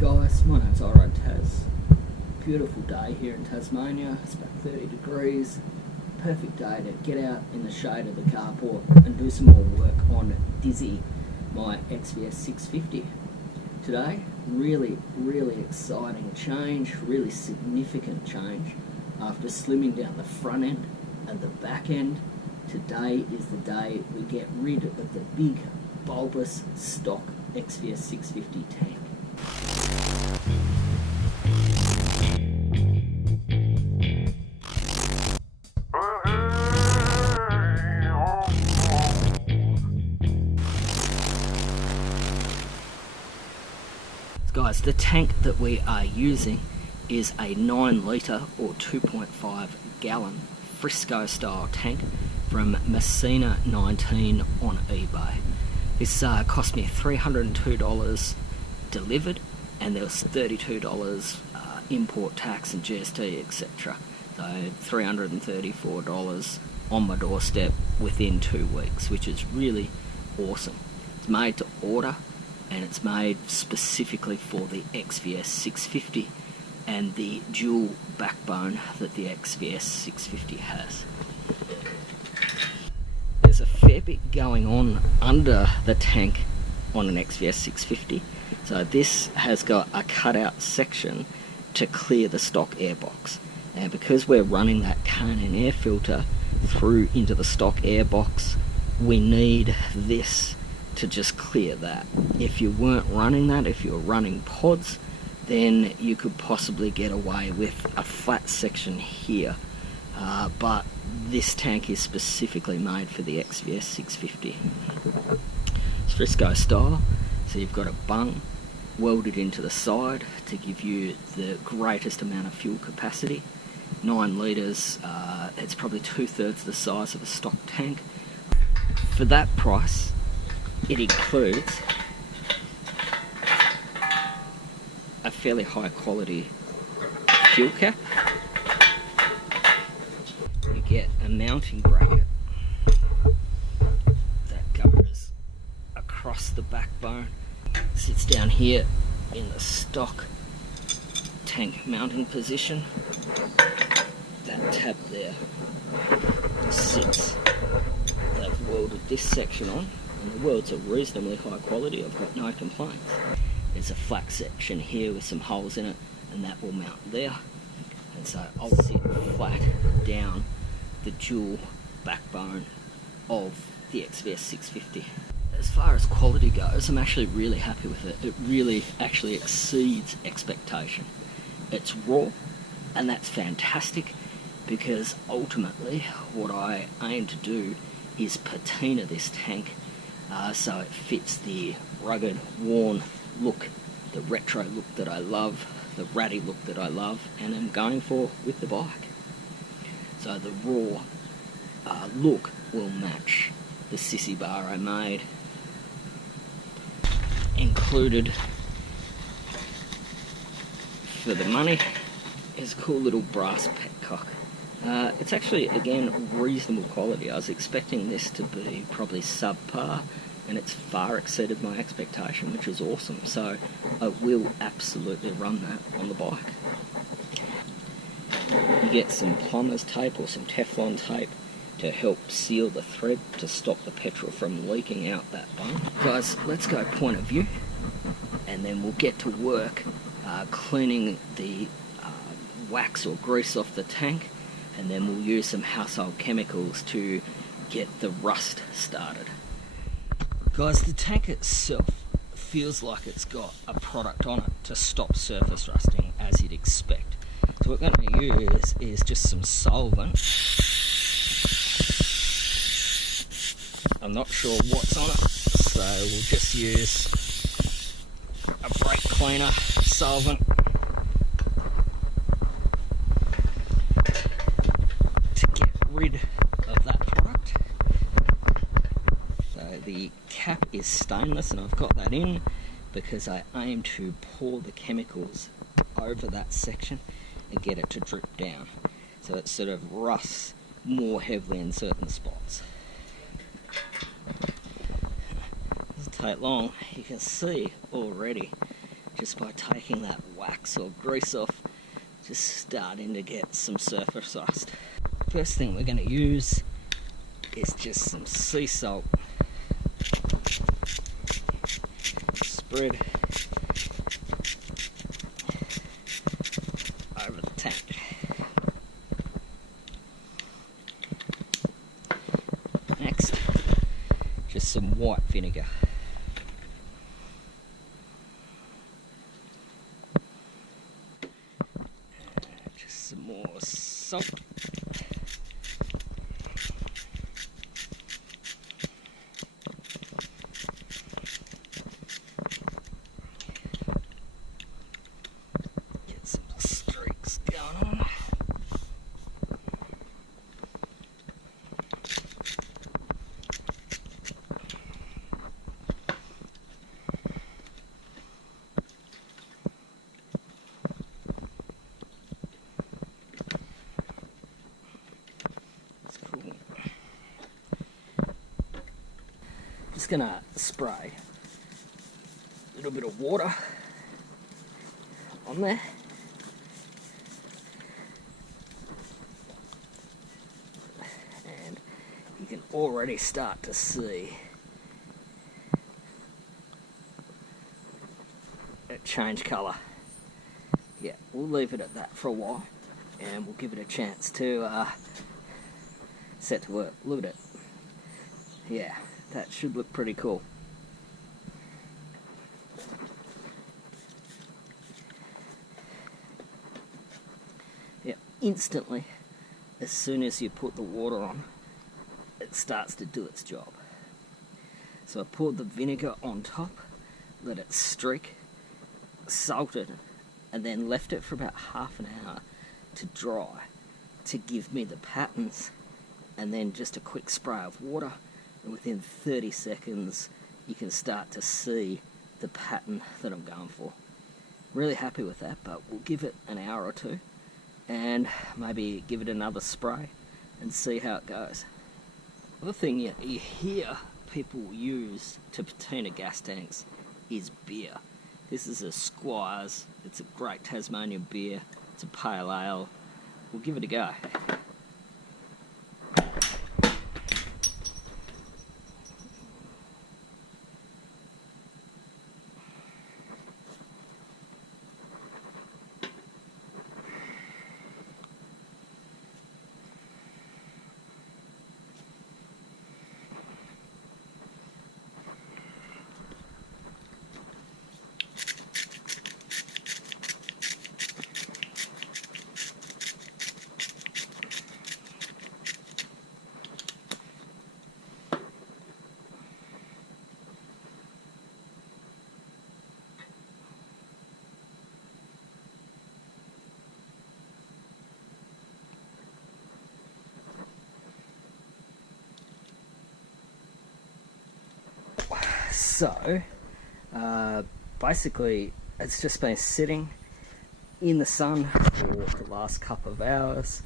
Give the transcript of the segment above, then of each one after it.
Guys, my name's Iro Taz. Beautiful day here in Tasmania. It's about 30 degrees. Perfect day to get out in the shade of the carport and do some more work on Dizzy, my XVS650. Today, really exciting change, really significant change. After slimming down the front end and the back end, today is the day we get rid of the big, bulbous, stock XVS650 tank. Guys, the tank that we are using is a 9 litre or 2.5 gallon Frisco style tank from Messina 19 on eBay. This cost me $302 delivered, and there was $32 import tax and GST, etc. So $334 on my doorstep within 2 weeks, which is really awesome. It's made to order, and it's made specifically for the XVS650 and the dual backbone that the XVS650 has. There's a fair bit going on under the tank on an XVS650. So this has got a cutout section to clear the stock airbox, and because we're running that Canon air filter through into the stock airbox, we need this to just clear that. If you weren't running that, if you were running pods, then you could possibly get away with a flat section here, but this tank is specifically made for the XVS650. It's Frisco style, so you've got a bung welded into the side to give you the greatest amount of fuel capacity. 9 litres, it's probably 2/3 the size of a stock tank. For that price, it includes a fairly high quality fuel cap. You get a mounting bracket that goes across the backbone, sits down here in the stock tank mounting position. That tab there sits. They've welded this section on, and the welds are reasonably high quality. I've got no complaints. There's a flat section here with some holes in it, and that will mount there. And so I'll sit flat down the dual backbone of the XVS650. As far as quality goes, I'm actually really happy with it. It really actually exceeds expectation. It's raw, and that's fantastic, because ultimately what I aim to do is patina this tank so it fits the rugged, worn look, the retro look that I love, the ratty look that I love, and am going for with the bike. So the raw look will match the sissy bar I made. Included for the money is a cool little brass petcock. It's actually, again, reasonable quality. I was expecting this to be probably subpar, and it's far exceeded my expectation, which is awesome. So I will absolutely run that on the bike. You get some plumber's tape or some Teflon tape to help seal the thread to stop the petrol from leaking out that bung. Guys, let's go point of view, and then we'll get to work cleaning the wax or grease off the tank, and then we'll use some household chemicals to get the rust started. Guys, the tank itself feels like it's got a product on it to stop surface rusting, as you'd expect. So what we're going to use is just some solvent. I'm not sure what's on it, so we'll just use a brake cleaner, solvent, to get rid of that product. So the cap is stainless, and I've got that in because I aim to pour the chemicals over that section and get it to drip down, so it sort of rusts more heavily in certain spots. Doesn't take long. You can see already just by taking that wax or grease off, just starting to get some surface rust. First thing we're going to use is just some sea salt. Spread over the tank. Next, just some white vinegar. Just some more salt. Get some streaks going on. Just gonna spray a little bit of water on there. And you can already start to see it change colour. Yeah, we'll leave it at that for a while and we'll give it a chance to set to work. Look at it. Yeah. That should look pretty cool. Yeah, instantly, as soon as you put the water on, it starts to do its job. So I poured the vinegar on top, let it streak, salted, and then left it for about half an hour to dry, to give me the patterns, and then just a quick spray of water. And within 30 seconds you can start to see the pattern that I'm going for. Really happy with that, but we'll give it an hour or two and maybe give it another spray and see how it goes. The thing you hear people use to patina gas tanks is beer. This is a Squire's, it's a great Tasmanian beer, it's a pale ale. We'll give it a go. So, basically, it's just been sitting in the sun for the last couple of hours.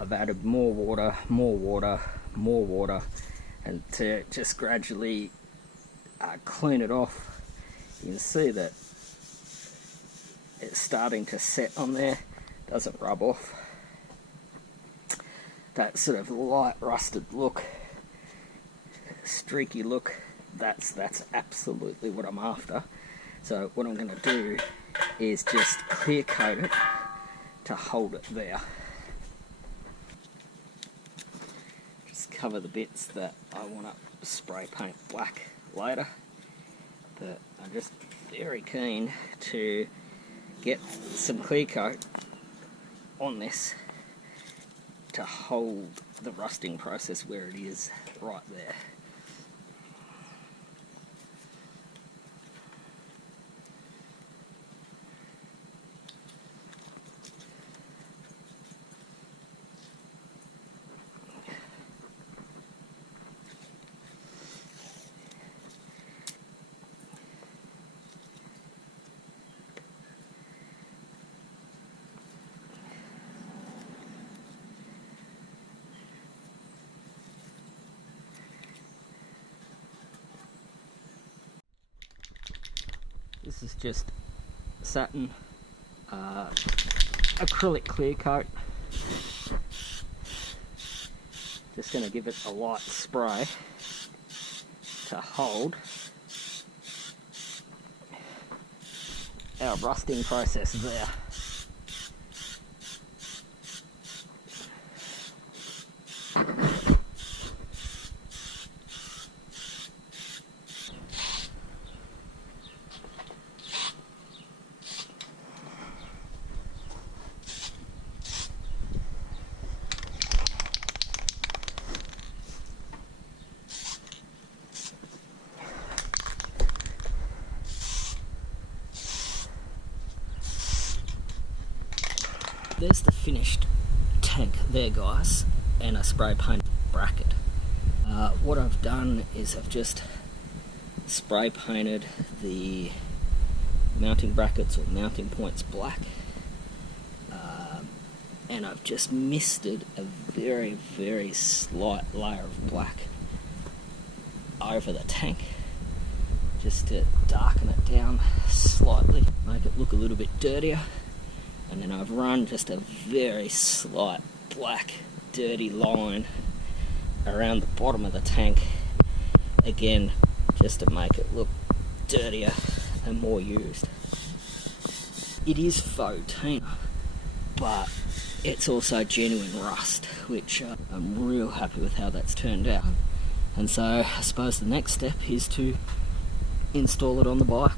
I've added more water, more water, more water, and to just gradually clean it off, you can see that it's starting to set on there, doesn't rub off. That sort of light rusted look, streaky look, that's absolutely what I'm after. So what I'm going to do is just clear coat it to hold it there. Just cover the bits that I want to spray paint black later, but I'm just very keen to get some clear coat on this to hold the rusting process where it is right there. This is just satin acrylic clear coat. Just going to give it a light spray to hold our rusting process there. There's the finished tank there, guys, and a spray paint bracket. What I've done is I've just spray painted the mounting brackets or mounting points black, and I've just misted a very, very slight layer of black over the tank just to darken it down slightly, make it look a little bit dirtier. And then I've run just a very slight black dirty line around the bottom of the tank, again just to make it look dirtier and more used. It is fauxtina, but it's also genuine rust, which I'm real happy with how that's turned out. And so I suppose the next step is to install it on the bike.